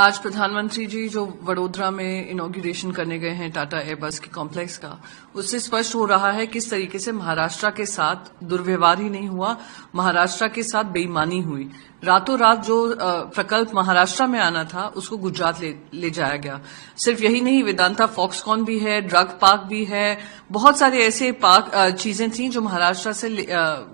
आज प्रधानमंत्री जी जो वडोदरा में इनॉग्रेशन करने गए हैं टाटा एयरबस के कॉम्प्लेक्स का, उससे स्पष्ट हो रहा है किस तरीके से महाराष्ट्र के साथ दुर्व्यवहार ही नहीं हुआ, महाराष्ट्र के साथ बेईमानी हुई। रातों रात जो प्रकल्प महाराष्ट्र में आना था उसको गुजरात ले जाया गया। सिर्फ यही नहीं, वेदांता फॉक्सकॉन भी है, ड्रग पार्क भी है, बहुत सारे ऐसे पार्क चीजें थी जो महाराष्ट्र से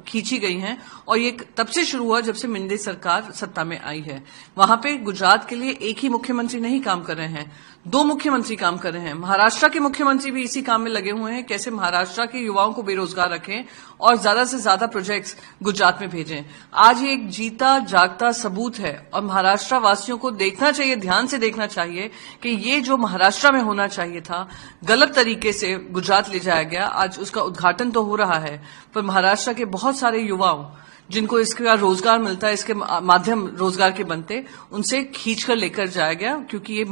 खींची गई हैं और ये तब से शुरू हुआ जब से मिंदे सरकार सत्ता में आई है। वहां पे गुजरात के लिए एक ही मुख्यमंत्री नहीं काम कर रहे हैं, दो मुख्यमंत्री काम कर रहे हैं। महाराष्ट्र के मुख्यमंत्री भी इसी काम में लगे हुए हैं, कैसे महाराष्ट्र के युवाओं को बेरोजगार रखें और ज्यादा से ज्यादा प्रोजेक्ट्स गुजरात में भेजें। आज ये एक जीता जागता सबूत है और महाराष्ट्र वासियों को देखना चाहिए, ध्यान से देखना चाहिए कि ये जो महाराष्ट्र में होना चाहिए था गलत तरीके से गुजरात ले जाया गया। आज उसका उद्घाटन तो हो रहा है, पर महाराष्ट्र के बहुत सारे युवाओं जिनको इसका रोजगार मिलता है, इसके माध्यम रोजगार के बनते, उनसे खींचकर लेकर जाया गया, क्योंकि ये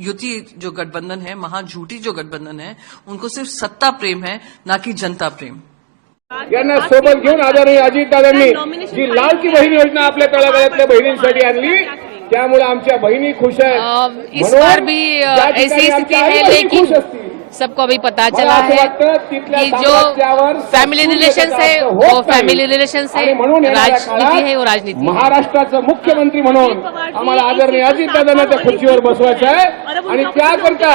युति जो गठबंधन है, झूठी जो गठबंधन है, उनको सिर्फ सत्ता प्रेम है, ना कि जनता प्रेम। यांना सोबत घेऊन आदरणीय अजितदादांनी जी लाडकी बहीण योजना आपल्या तळागाळातल्या बहिणींसाठी आणली, त्यामुळे आमच्या बहिणी खुश आहेत। इस बार भी ऐसी स्थिति है, लेकिन सबको अभी पता चला है कि जो फैमिली रिलेशन है वो फैमिली रिलेशन है, राजनीति है वो राजनीति। महाराष्ट्राचा मुख्यमंत्री म्हणून आम्हाला आदरणीय अजितदादांना त्या खुर्चीवर बसवायचं आहे आणि त्याकरता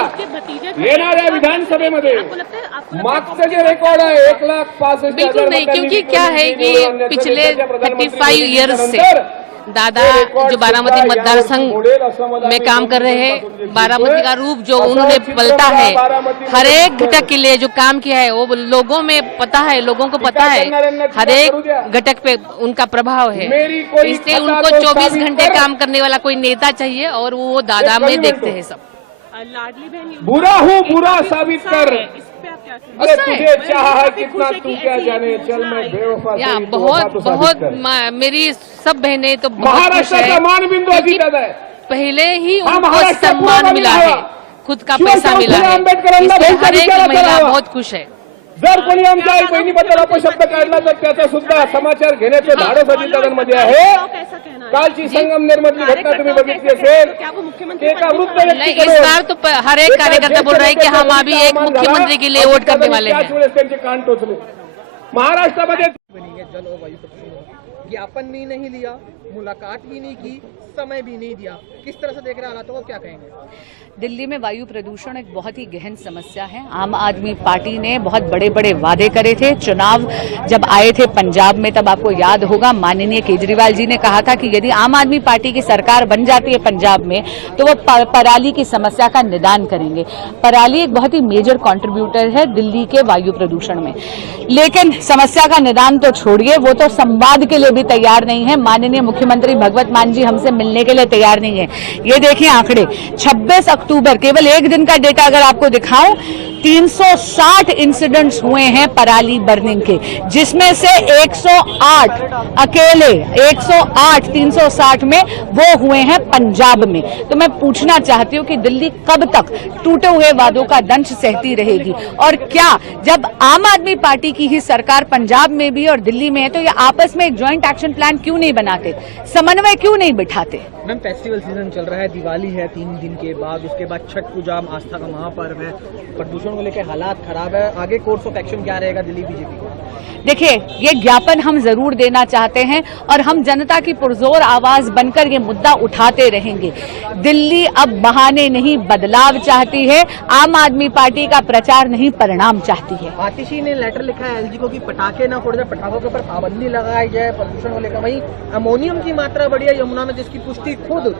येणाऱ्या विधानसभेमध्ये मागचं जे रेकॉर्ड आहे 1,65,000 बिल्कुल नहीं, क्योंकि क्या है कि पिछले 35 ईयर्स से दादा जो बारामती मतदार संघ में काम कर रहे हैं, बारामती का रूप जो उन्होंने पलटा है, हर एक घटक के लिए जो काम किया है वो लोगों में पता है, लोगों को पता है, हर एक घटक पे उनका प्रभाव है। इसलिए उनको 24 घंटे काम करने वाला कोई नेता चाहिए और वो दादा में देखते हैं सब। लाडली बहन बुरा हूँ बुरा साबित कर, अरे तुझे चाह है कितना तू क्या जाने, चल मैं बेवफा या बहुत मेरी सब बहनें तो महाराष्ट्र का मान बिंदु अजितदादा है। पहले ही उनको सम्मान मिला है, खुद का पैसा मिला है, इसलिए हर एक महिला बहुत खुश है। जर कोणी आमच्या आई बहिणीबद्दल अपशब्द काढला तर त्याचा सुद्धा समाचार घेण्याचे धाडस अजितदादांमध्ये आहे। कालची संगमनेर मधली घटना तुम्ही बघितली असेल, एका वृद्ध व्यक्ती इस बार तो हर एक कार्यकर्ता बोल रहा है कि हम अभी एक मुख्यमंत्री के लिए वोट करने वाले हैं। त्यांचे कान टोचले। महाराष्ट्रामध्ये जल और वायु प्रदूषण ज्ञापन भी नहीं लिया, मुलाकात भी नहीं की, समय भी नहीं दिया, किस तरह से देख रहे हालातों को, क्या कहेंगे? दिल्ली में वायु प्रदूषण एक बहुत ही गहन समस्या है। आम आदमी पार्टी ने बहुत बड़े बड़े वादे करे थे। चुनाव जब आए थे पंजाब में, तब आपको याद होगा माननीय केजरीवाल जी ने कहा था कि यदि आम आदमी पार्टी की सरकार बन जाती है पंजाब में तो वो पराली की समस्या का निदान करेंगे। पराली एक बहुत ही मेजर कंट्रीब्यूटर है दिल्ली के वायु प्रदूषण में, लेकिन समस्या का निदान तो छोड़िए, वो तो संवाद के लिए भी तैयार नहीं है। माननीय मुख्यमंत्री भगवत मान जी हमसे मिलने के लिए तैयार नहीं है। ये देखिए आंकड़े, 26 अक्टूबर, केवल एक दिन का डेटा अगर आपको दिखाऊं, 360 इंसिडेंट्स हुए हैं पराली बर्निंग के, जिसमें से 108 अकेले 108 360 में वो हुए हैं पंजाब में। तो मैं पूछना चाहती हूं कि दिल्ली कब तक टूटे हुए वादों का दंश सहती रहेगी, और क्या जब आम आदमी पार्टी की ही सरकार पंजाब में भी और दिल्ली में है तो ये आपस में एक ज्वाइंट एक्शन प्लान क्यों नहीं बनाते, समन्वय क्यों नहीं बिठाते? मैम, फेस्टिवल सीजन चल रहा है, दिवाली है 3 दिन के बाद, उसके बाद छठ पूजा आस्था का महापर्व है, प्रदूषण को लेकर हालात खराब है, आगे कोर्स ऑफ एक्शन क्या रहेगा दिल्ली बीजेपी का? देखिए, ये ज्ञापन हम जरूर देना चाहते हैं और हम जनता की पुरजोर आवाज बनकर ये मुद्दा उठाते रहेंगे। दिल्ली अब बहाने नहीं बदलाव चाहती है, आम आदमी पार्टी का प्रचार नहीं परिणाम चाहती है। आतिशी ने लेटर लिखा है एलजी को कि पटाखे ना फोड़े, पटाखों के ऊपर पाबंदी लगाई जाए प्रदूषण को लेकर। वहीं अमोनियम की मात्रा बढ़ी है यमुना में, जिसकी पुष्टि खुद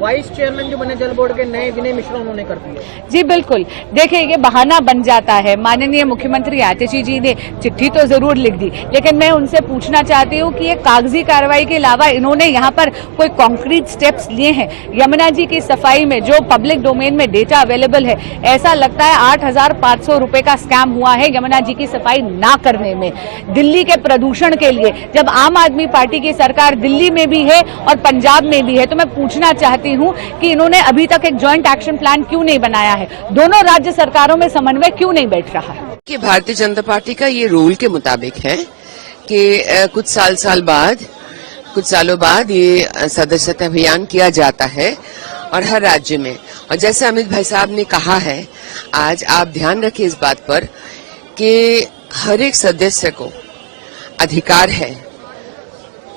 वाइस चेयरमैन जो बने जल बोर्ड के नए विनय मिश्रा उन्होंने कर दी है। जी बिल्कुल, देखिए ये बहाना बन जाता है। माननीय मुख्यमंत्री आतिशी जी ने चिट्ठी तो जरूर लिख दी, लेकिन मैं उनसे पूछना चाहती हूँ कि ये कागजी कार्रवाई के अलावा इन्होंने यहाँ पर कोई कॉन्क्रीट स्टेप्स लिए हैं? यमुना जी की सफाई में जो पब्लिक डोमेन में डेटा अवेलेबल है, ऐसा लगता है 8,500 रुपए का स्कैम हुआ है यमुना जी की सफाई ना करने में। दिल्ली के प्रदूषण के लिए जब आम आदमी पार्टी की सरकार दिल्ली में भी है और पंजाब में भी है, तो मैं पूछना चाहती हूं कि इन्होंने अभी तक एक ज्वाइंट एक्शन प्लान क्यों नहीं बनाया है? दोनों राज्य सरकारों में समन्वय क्यों नहीं बैठ रहा है? कि भारतीय जनता पार्टी का ये रूल के मुताबिक है कि कुछ साल बाद कुछ सालों बाद ये सदस्यता अभियान किया जाता है और हर राज्य में। और जैसे अमित भाई साहब ने कहा है, आज आप ध्यान रखिए इस बात पर कि हर एक सदस्य को अधिकार है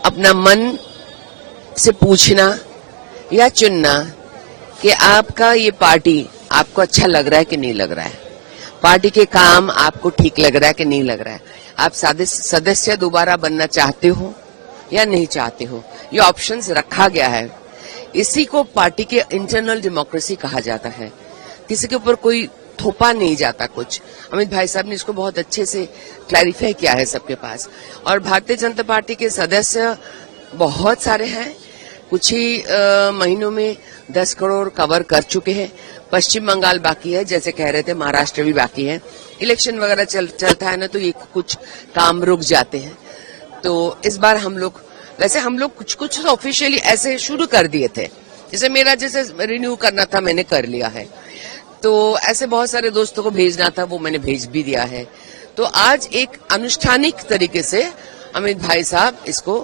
अपना मन से पूछना या चुनना कि आपका ये पार्टी आपको अच्छा लग रहा है कि नहीं लग रहा है, पार्टी के काम आपको ठीक लग रहा है कि नहीं लग रहा है, आप सदस्य दोबारा बनना चाहते हो या नहीं चाहते हो, ये ऑप्शंस रखा गया है। इसी को पार्टी के इंटरनल डेमोक्रेसी कहा जाता है। किसी के ऊपर कोई थोपा नहीं जाता कुछ। अमित भाई साहब ने इसको बहुत अच्छे से क्लैरिफाई किया है सबके पास। और भारतीय जनता पार्टी के सदस्य बहुत सारे हैं, कुछ ही महीनों में 10 करोड़ कवर कर चुके हैं। पश्चिम बंगाल बाकी है, जैसे कह रहे थे, महाराष्ट्र भी बाकी है। इलेक्शन वगैरह चलता है ना, तो ये कुछ काम रुक जाते हैं। तो इस बार हम लोग कुछ ऑफिशियली ऐसे शुरू कर दिए थे, जैसे मेरा जैसे रिन्यू करना था मैंने कर लिया है, तो ऐसे बहुत सारे दोस्तों को भेजना था, वो मैंने भेज भी दिया है। तो आज एक अनुष्ठानिक तरीके से अमित भाई साहब इसको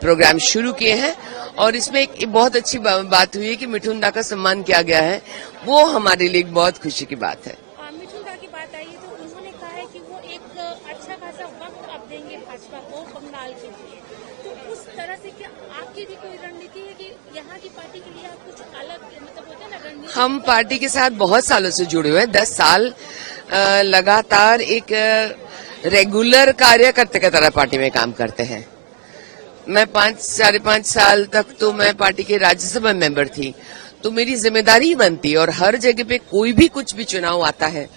प्रोग्राम शुरू किए हैं। और इसमें एक बहुत अच्छी बात हुई है कि मिठुन दा का सम्मान किया गया है, वो हमारे लिए बहुत खुशी की बात है। मिठुन दा की बात आई तो उन्होंने कहा है कि वो एक अच्छा खासा वक्त अब देंगे भाजपा को बंगाल के लिए, तो उस तरह से क्या आपकी भी कोई रणनीति है कि यहाँ की पार्टी के लिए आप कुछ अलग, मतलब होता है ना रणनीति? हम पार्टी के साथ बहुत सालों से जुड़े हुए हैं, 10 साल लगातार एक रेगुलर कार्यकर्ता की तरह पार्टी में काम करते हैं। मैं 5-5.5 साल तक तो मैं पार्टी के राज्यसभा मेंबर थी, तो मेरी जिम्मेदारी बनती, और हर जगह पे कोई भी कुछ भी चुनाव आता है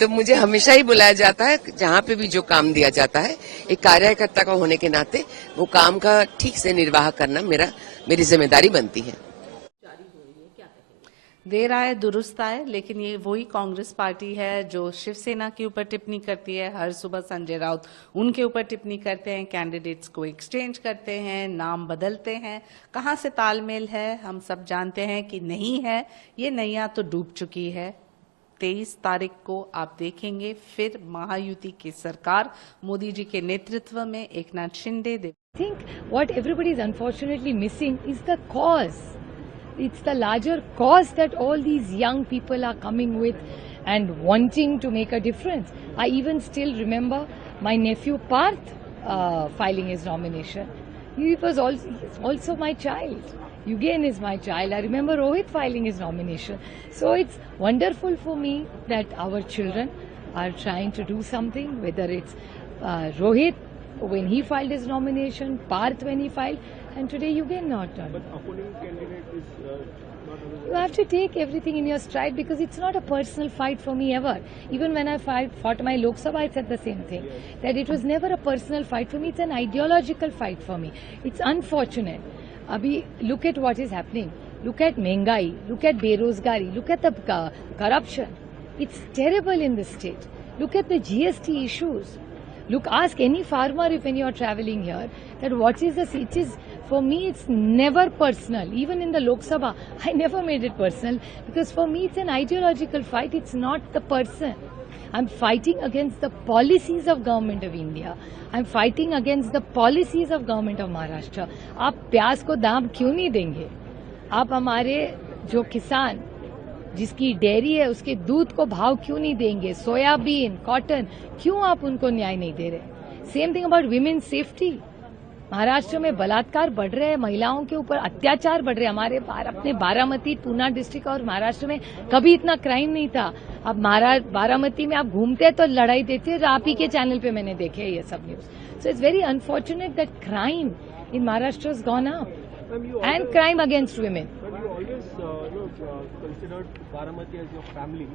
तो मुझे हमेशा ही बुलाया जाता है। जहाँ पे भी जो काम दिया जाता है, एक कार्यकर्ता का होने के नाते वो काम का ठीक से निर्वाह करना मेरी जिम्मेदारी बनती है। देर आए दुरुस्त आए, लेकिन ये वही कांग्रेस पार्टी है जो शिवसेना के ऊपर टिप्पणी करती है। हर सुबह संजय राउत उनके ऊपर टिप्पणी करते हैं, कैंडिडेट्स को एक्सचेंज करते हैं, नाम बदलते हैं। कहाँ से तालमेल है हम सब जानते हैं कि नहीं है। ये नैया तो डूब चुकी है। 23 तारीख को आप देखेंगे फिर महायुति की सरकार मोदी जी के नेतृत्व में Eknath Shinde. I think what everybody is unfortunately missing is the cause. It's the larger cause that all these young people are coming with and wanting to make a difference. I even still remember my nephew Parth filing his nomination. He was also my child. Yugen is my child. I remember Rohit filing his nomination. So it's wonderful for me that our children are trying to do something, whether it's Rohit when he filed his nomination, Parth when he filed, and today Yugen not done. But opponent candidate is not available. You have to take everything in your stride because it's not a personal fight for me ever. Even when I fought my Lok Sabha, I said the same thing. Yes. That it was never a personal fight for me. It's an ideological fight for me. It's unfortunate. Abhi, look at what is happening. Look at Mengai. Look at Berozgari. Look at the corruption. It's terrible in this state. Look at the GST issues. Look, ask any farmer if when you are traveling here that what is the, it is, for me it's never personal. Even in the Lok Sabha, I never made it personal because for me it's an ideological fight. It's not the person. I'm fighting against the policies of government of India. I'm fighting against the policies of government of Maharashtra. आप प्याज को दाम क्यों नहीं देंगे? आप हमारे जो किसान जिसकी डेयरी है उसके दूध को भाव क्यों नहीं देंगे? सोयाबीन, कॉटन, क्यों आप उनको न्याय नहीं दे रहे? Same thing about women safety. Maharashtra में बलात्कार बढ़ रहे हैं, महिलाओं के ऊपर अत्याचार बढ़ रहे हैं। हमारे अपने बारामती, पूना डिस्ट्रिक्ट और महाराष्ट्र में कभी इतना क्राइम नहीं था। अब बारामती में आप घूमते हैं तो लड़ाई देखते हैं, आप ही के चैनल पे मैंने देखे ये सब news. So it's very unfortunate that crime in Maharashtra has gone up and crime against women. But you always considered Baramati as your family.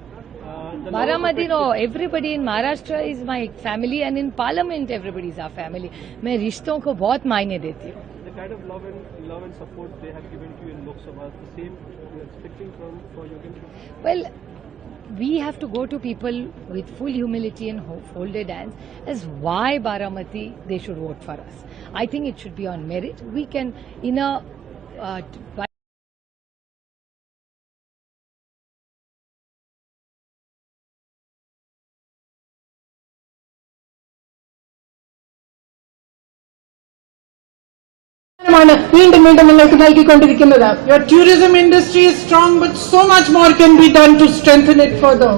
Baramati, no, everybody in Maharashtra is my family and in Parliament everybody is our family. मैं रिश्तों को बहुत मायने देती हूँ. The kind of love and support they have given to you in Lok Sabha, the same you are expecting for Yugen? Well, we have to go to people with full humility and folded hands as why Baramati they should vote for us. I think it should be on merit. We can, in a വീണ്ടും വീണ്ടും നിങ്ങൾക്ക് നൽകിക്കൊണ്ടിരിക്കുന്നത്. Your tourism industry is strong, but so much more can be done to strengthen it further.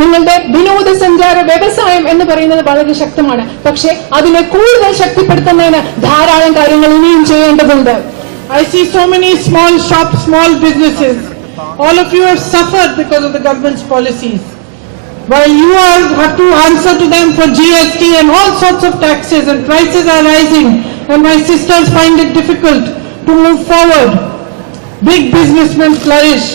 നിങ്ങളുടെ വിനോദസഞ്ചാര വ്യവസായം എന്ന് പറയുന്നത് വളരെ ശക്തമാണ്. പക്ഷേ അതിനെ കൂടുതൽ ശക്തിപ്പെടുത്തുന്നതിന് ധാരാളം കാര്യങ്ങൾ ഇനിയും ചെയ്യേണ്ടതുണ്ട്. I see so many small shops, small businesses. All of you have suffered because of the government's policies. While you all have to answer to them for GST and all sorts of taxes, and prices are rising, and my sisters find it difficult to move forward. Big businessmen flourish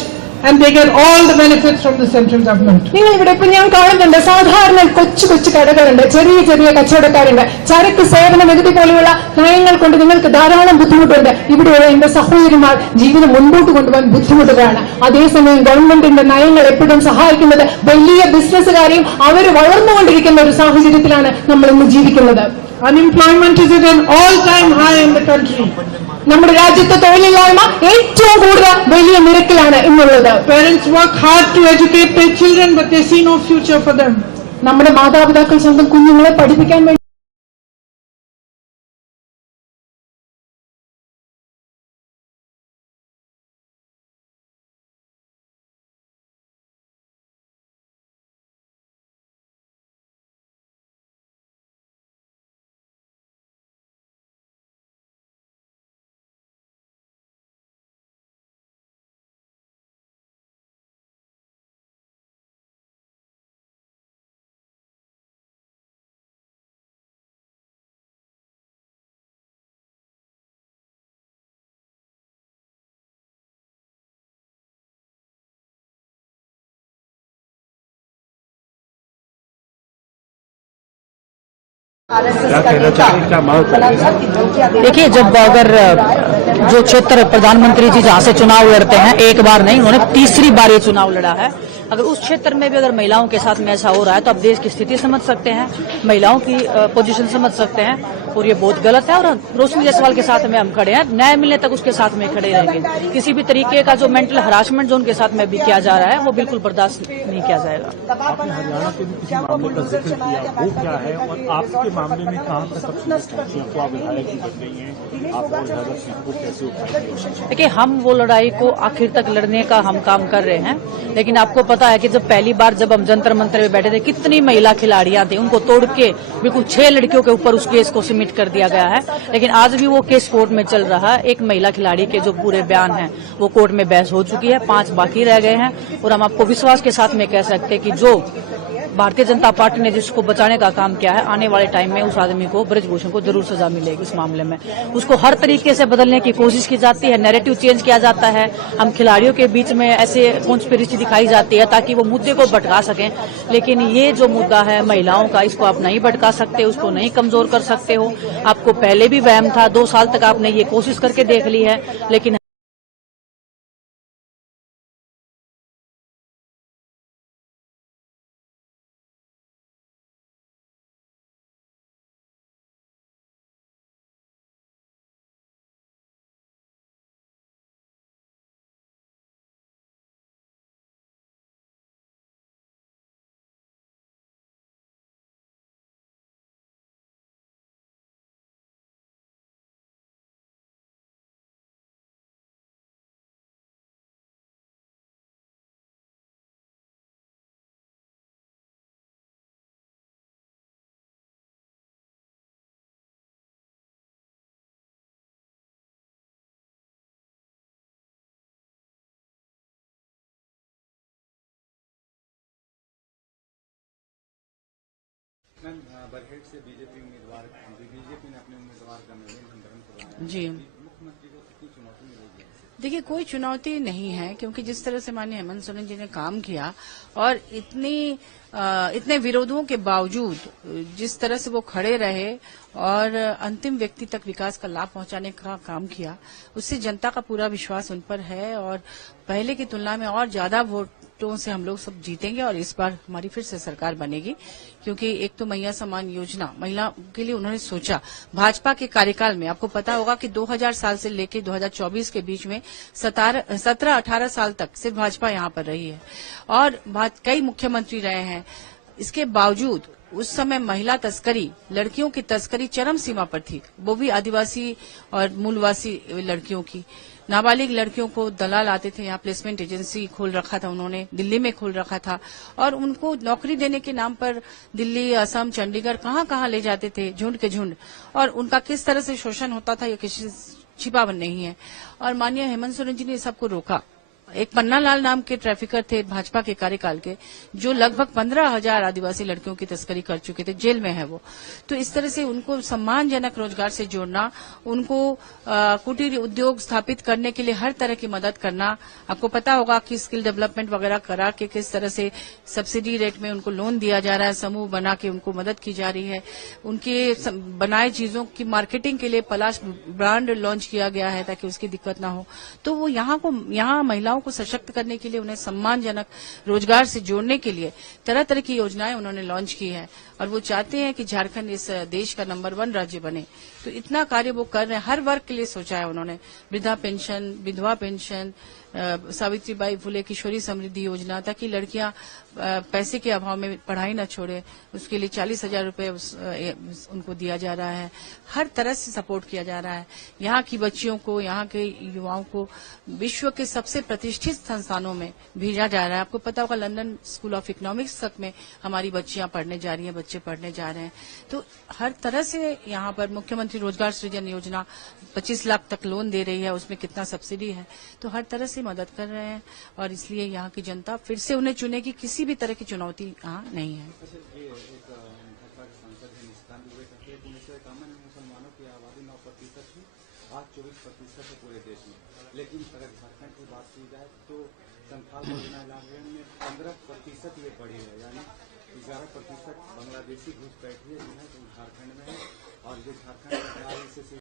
and they get all the benefits from the central government. നിങ്ങൾ ഇവിടെ ഇപ്പൊ ഞാൻ കാണുന്നുണ്ട് സാധാരണ കൊച്ചു കൊച്ചു കടകളുണ്ട്, ചെറിയ ചെറിയ കച്ചവടക്കാരുണ്ട്. ചരക്ക് സേവന നികുതി പോലെയുള്ള നയങ്ങൾ കൊണ്ട് നിങ്ങൾക്ക് ധാരാളം ബുദ്ധിമുട്ടുണ്ട്. ഇവിടെയുള്ള എന്റെ സഹോദരിമാർ ജീവിതം മുൻപോട്ട് കൊണ്ടുപോകാൻ ബുദ്ധിമുട്ടുകളാണ്. അതേസമയം ഗവൺമെന്റിന്റെ നയങ്ങൾ എപ്പോഴും സഹായിക്കുന്നത് വലിയ ബിസിനസ്സുകാരെയും അവർ വളർന്നുകൊണ്ടിരിക്കുന്ന ഒരു സാഹചര്യത്തിലാണ് നമ്മൾ ഇന്ന് ജീവിക്കുന്നത്. Unemployment is at an all-time high in the country. നമ്മുടെ രാജ്യത്തെ തൊഴിലില്ലായ്മ ഏറ്റവും കൂടുതൽ വലിയ നിരക്കിലാണ് ഇന്നുള്ളത്. Parents work hard to educate their children, but they see no future for them. നമ്മുടെ മാതാപിതാക്കൾ സ്വന്തം കുഞ്ഞുങ്ങളെ പഠിപ്പിക്കാൻ വേണ്ടി देखिए, जब अगर जो क्षेत्र प्रधानमंत्री जी जहाँ से चुनाव लड़ते हैं, एक बार नहीं, उन्होंने तीसरी बार ये चुनाव लड़ा है। अगर उस क्षेत्र में भी अगर महिलाओं के साथ में ऐसा हो रहा है तो आप देश की स्थिति समझ सकते हैं, महिलाओं की पोजीशन समझ सकते हैं, और ये बहुत गलत है। और रोशनी जायसवाल के साथ में हम खड़े हैं, न्याय मिलने तक उसके साथ में खड़े रहेंगे। किसी भी तरीके का जो मेंटल हरासमेंट जो उनके साथ में भी किया जा रहा है वो बिल्कुल बर्दाश्त नहीं किया जाएगा। आपने हरियाणा के भी किसी मामले का जिक्र किया, वो क्या है और आपके मामले में कहाँ तक आप विधायक भी बन गई हैं, आप और ज्यादा सीट को कैसे उठाएंगे? देखिए, हम वो लड़ाई को आखिर तक लड़ने का हम काम कर रहे हैं, लेकिन आपको पता है कि जब पहली बार जब हम जंतर मंतर में बैठे थे, कितनी महिला खिलाड़ियां थी, उनको तोड़ के बिल्कुल 6 लड़कियों के ऊपर उस केस को सबमिट कर दिया गया है। लेकिन आज भी वो केस कोर्ट में चल रहा है। एक महिला खिलाड़ी के जो पूरे बयान हैं वो कोर्ट में बहस हो चुकी है, 5 बाकी रह गए हैं। और हम आपको विश्वास के साथ में कह सकते हैं कि जो भारतीय जनता पार्टी ने जिसको बचाने का काम किया है, आने वाले टाइम में उस आदमी को, ब्रजभूषण को, जरूर सजा मिलेगी। इस मामले में उसको हर तरीके से बदलने की कोशिश की जाती है, नैरेटिव चेंज किया जाता है, हम खिलाड़ियों के बीच में ऐसे कॉन्स्पिरेसी दिखाई जाती है ताकि वो मुद्दे को भटका सकें। लेकिन ये जो मुद्दा है महिलाओं का, इसको आप नहीं भटका सकते, उसको नहीं कमजोर कर सकते हो। आपको पहले भी वहम था, 2 साल तक आपने ये कोशिश करके देख ली है, लेकिन बरहेट से बीजेपी ने अपने उम्मीदवार का निमंत्रण जी, मुख्यमंत्री को कितनी चुनौती मिलेगी? देखिए, कोई चुनौती नहीं है, क्योंकि जिस तरह से माननीय हेमंत सोरेन जी ने काम किया और इतने विरोधों के बावजूद जिस तरह से वो खड़े रहे और अंतिम व्यक्ति तक विकास का लाभ पहुंचाने का काम किया, उससे जनता का पूरा विश्वास उन पर है। और पहले की तुलना में और ज्यादा वोटों से हम लोग सब जीतेंगे और इस बार हमारी फिर से सरकार बनेगी। क्योंकि एक तो मैया सम्मान योजना महिला के लिए उन्होंने सोचा। भाजपा के कार्यकाल में आपको पता होगा कि 2000 साल से लेकर 2024 के बीच में 17-18 साल तक सिर्फ भाजपा यहाँ पर रही है और कई मुख्यमंत्री रहे हैं। इसके बावजूद उस समय महिला तस्करी, लड़कियों की तस्करी चरम सीमा पर थी, वो भी आदिवासी और मूलवासी लड़कियों की। नाबालिग लड़कियों को दलाल आते थे, यहाँ प्लेसमेंट एजेंसी खोल रखा था उन्होंने, दिल्ली में खोल रखा था, और उनको नौकरी देने के नाम पर दिल्ली, असम, चंडीगढ़ कहाँ ले जाते थे, झुंड के झुंड, और उनका किस तरह से शोषण होता था ये किसी छिपावन नहीं है। और माननीय हेमंत सोरेन जी ने सबको रोका। एक पन्नालाल नाम के ट्रैफिकर थे भाजपा के कार्यकाल के, जो लगभग 15,000 आदिवासी लड़कियों की तस्करी कर चुके थे, जेल में है वो। तो इस तरह से उनको सम्मानजनक रोजगार से जोड़ना, उनको कुटीर उद्योग स्थापित करने के लिए हर तरह की मदद करना। आपको पता होगा कि स्किल डेवलपमेंट वगैरह करा के किस तरह से सब्सिडी रेट में उनको लोन दिया जा रहा है, समूह बना के उनको मदद की जा रही है। उनके बनाए चीजों की मार्केटिंग के लिए पलाश ब्रांड लॉन्च किया गया है ताकि उसकी दिक्कत ना हो। तो वो यहाँ महिलाओं को सशक्त करने के लिए, उन्हें सम्मानजनक रोजगार से जोड़ने के लिए तरह तरह की योजनाएं उन्होंने लॉन्च की है, और वो चाहते हैं कि झारखंड इस देश का नंबर 1 राज्य बने। तो इतना कार्य वो कर रहे हैं, हर वर्ग के लिए सोचा है उन्होंने। वृद्धा पेंशन, विधवा पेंशन, सावित्रीबाई फुले किशोरी समृद्धि योजना, ताकि लड़कियां पैसे के अभाव में पढ़ाई न छोड़े, उसके लिए 40,000 रुपए उनको दिया जा रहा है। हर तरह से सपोर्ट किया जा रहा है। यहाँ की बच्चियों को, यहाँ के युवाओं को विश्व के सबसे प्रतिष्ठित संस्थानों में भेजा जा रहा है। आपको पता होगा लंदन स्कूल ऑफ इकोनॉमिक्स तक में हमारी बच्चियां पढ़ने जा रही हैं, बच्चे पढ़ने जा रहे हैं। तो हर तरह से यहाँ पर मुख्यमंत्री रोजगार सृजन योजना 25 लाख तक लोन दे रही है, उसमें कितना सब्सिडी है, तो हर तरह से मदद कर रहे हैं। और इसलिए यहाँ की जनता फिर से उन्हें चुनेगी, किसी भी तरह की चुनौती यहाँ नहीं है। मुसलमानों की आबादी 9% थी, आज 24% है पूरे देश में। लेकिन अगर झारखंड की बात की जाए तो संथाल इलाके में 15% ये बढ़ी है, यानी 11% बांग्लादेशी घुसपैठिए जो है तो झारखंड में है। और ये झारखंड से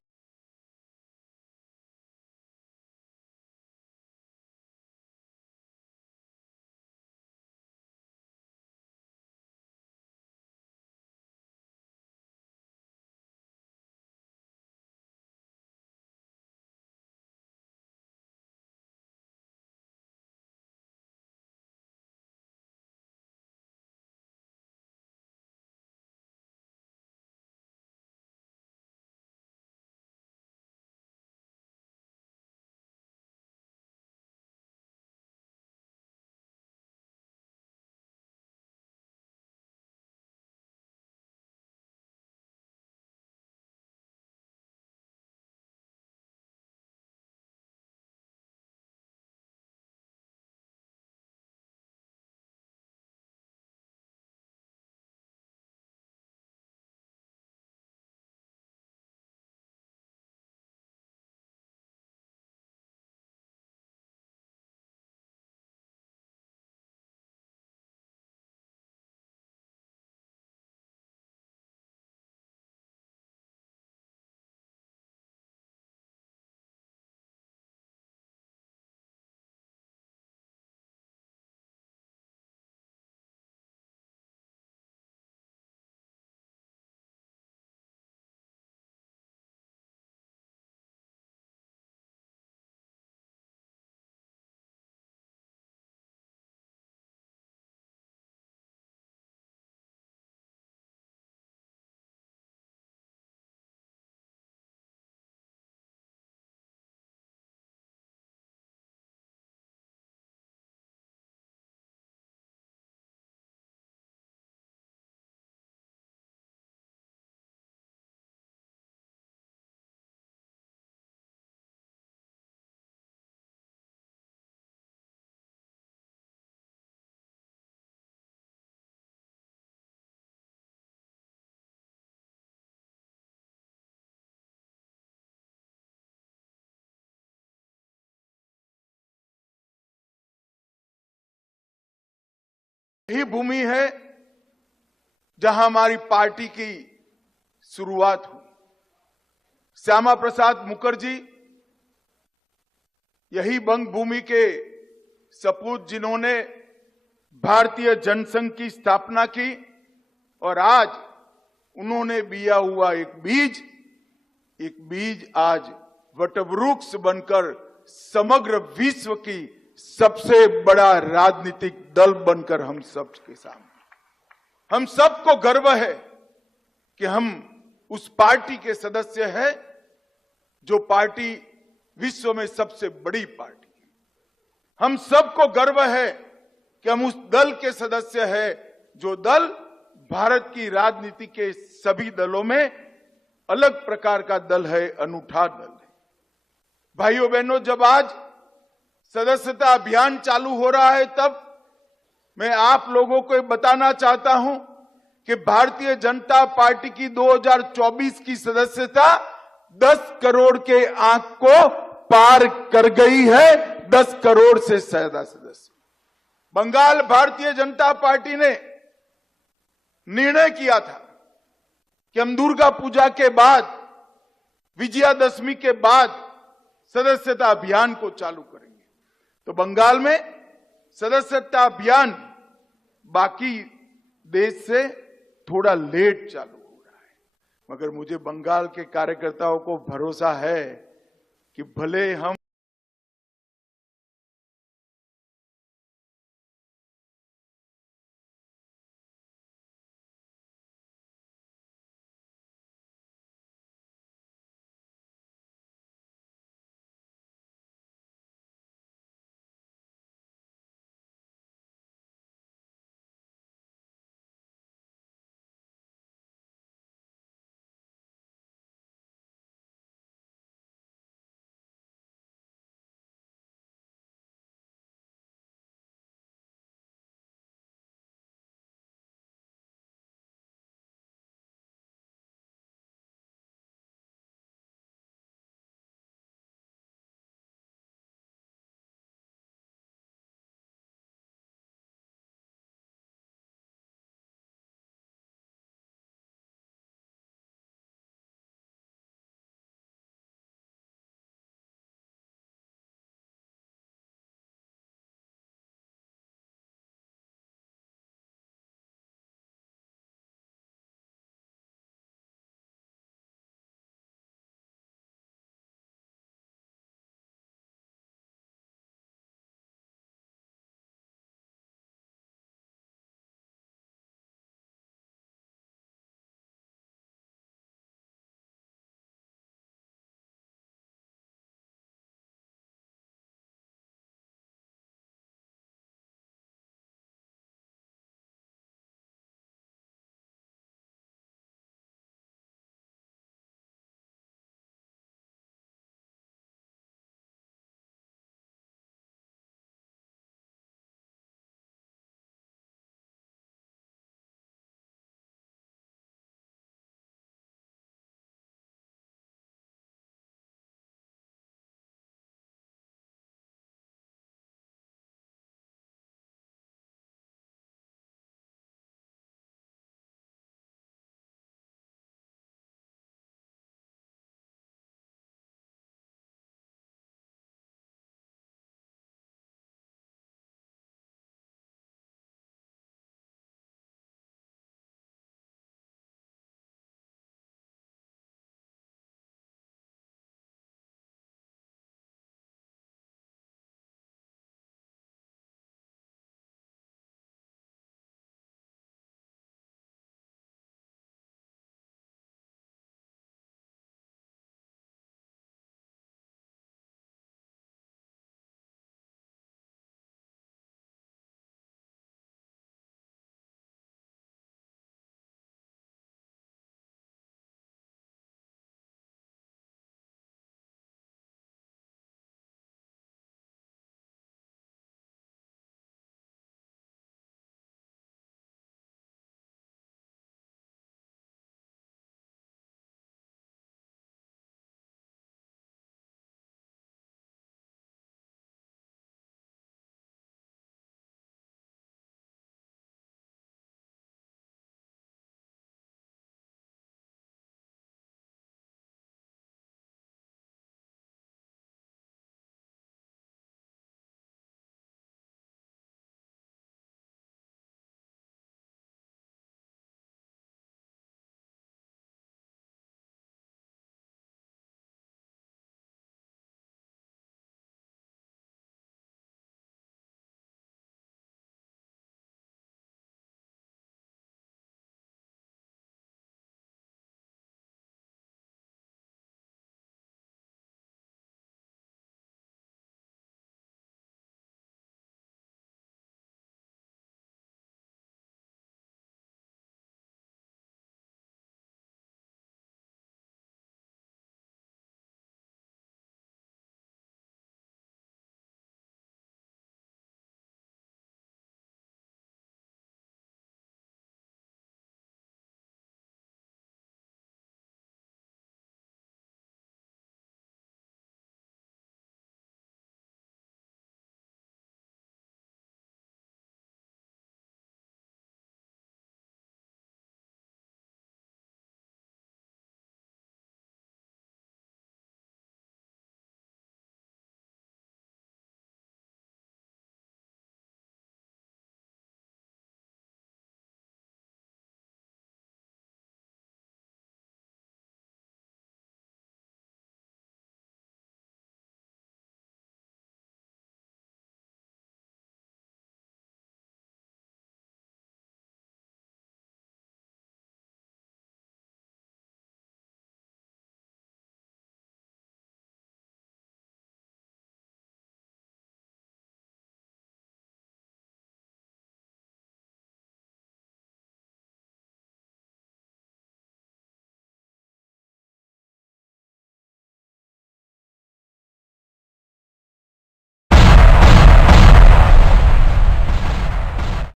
यही भूमि है जहां हमारी पार्टी की शुरुआत हुई। श्यामा प्रसाद मुखर्जी यही बंग भूमि के सपूत जिन्होंने भारतीय जनसंघ की स्थापना की, और आज उन्होंने बिया हुआ एक बीज आज वटवृक्ष बनकर समग्र विश्व की सबसे बड़ा राजनीतिक दल बनकर हम सबके सामने। हम सबको गर्व है कि हम उस पार्टी के सदस्य हैं जो पार्टी विश्व में सबसे बड़ी पार्टी है। हम सबको गर्व है कि हम उस दल के सदस्य हैं जो दल भारत की राजनीति के सभी दलों में अलग प्रकार का दल है, अनूठा दल है। भाइयों बहनों, जब आज सदस्यता अभियान चालू हो रहा है तब मैं आप लोगों को बताना चाहता हूं कि भारतीय जनता पार्टी की 2024 की सदस्यता 10 करोड़ के आंक को पार कर गई है। 10 करोड़ से ज्यादा सदस्य। बंगाल भारतीय जनता पार्टी ने निर्णय किया था कि हम दुर्गा पूजा के बाद, विजयादशमी के बाद सदस्यता अभियान को चालू करेंगे। तो बंगाल में सदस्यता अभियान बाकी देश से थोड़ा लेट चालू हो रहा है, मगर मुझे बंगाल के कार्यकर्ताओं को भरोसा है कि भले हम